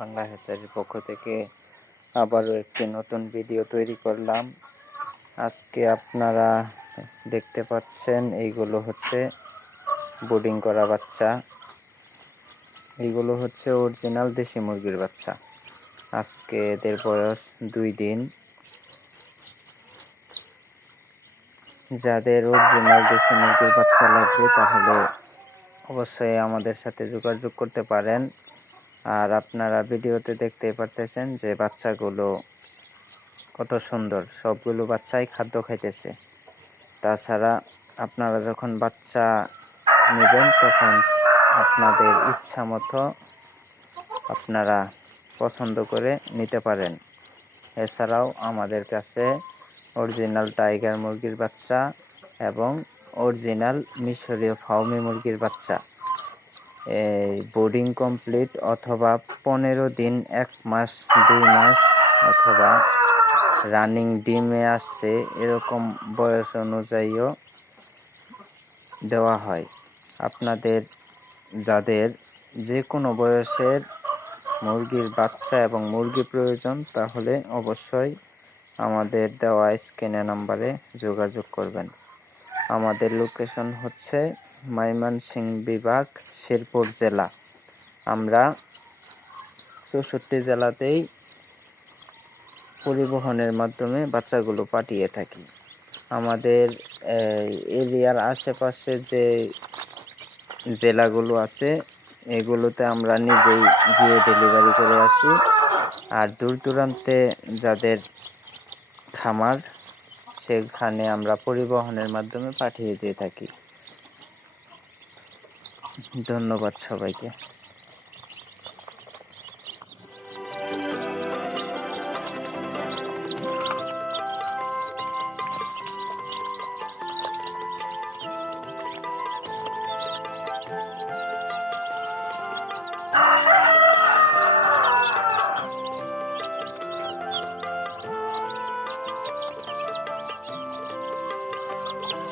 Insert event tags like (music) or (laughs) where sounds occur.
বাংলা হ্যাচারির পক্ষ থেকে আবারও একটি নতুন ভিডিও তৈরি করলাম। আজকে আপনারা দেখতে পাচ্ছেন, এইগুলো হচ্ছে বোর্ডিং করা বাচ্চা। এইগুলো হচ্ছে অরিজিনাল দেশি মুরগির বাচ্চা। আজকে এদের বয়স দুই দিন। যাদের অরিজিনাল দেশি মুরগির বাচ্চা লাগবে তাহলে অবশ্যই আমাদের সাথে যোগাযোগ করতে পারেন। আর আপনারা ভিডিওতে দেখতে পারতেছেন যে বাচ্চাগুলো কত সুন্দর। সবগুলো বাচ্চাই খাদ্য খাইতেছে। তাছাড়া আপনারা যখন বাচ্চা নেবেন, তখন আপনাদের ইচ্ছা মতো আপনারা পছন্দ করে নিতে পারেন। এছাড়াও আমাদের কাছে অরিজিনাল টাইগার মুরগির বাচ্চা এবং অরিজিনাল মিশরীয় ফাউমি মুরগির বাচ্চা। বোর্ডিং কমপ্লিট অথবা পনেরো দিন, এক মাস, দুই মাস অথবা রানিং ডিমে আসছে, এরকম বয়স অনুযায়ীও দেওয়া হয়। আপনাদের, যাদের যে কোনো বয়সের মুরগির বাচ্চা এবং মুরগি প্রয়োজন, তাহলে অবশ্যই আমাদের দেওয়া স্ক্যানে নাম্বারে যোগাযোগ করবেন। আমাদের লোকেশন হচ্ছে ময়মনসিংহ বিভাগ, শেরপুর জেলা। আমরা চৌষট্টি জেলাতেই পরিবহনের মাধ্যমে বাচ্চাগুলো পাঠিয়ে থাকি। আমাদের এরিয়ার আশেপাশে যে জেলাগুলো আছে, এগুলোতে আমরা নিজেই গিয়ে ডেলিভারি করে আসি। আর দূর দূরান্তে যাদের খামার, সেখানে আমরা পরিবহনের মাধ্যমে পাঠিয়ে দিয়ে থাকি। ধন্যবাদ সবাইকে। you (laughs)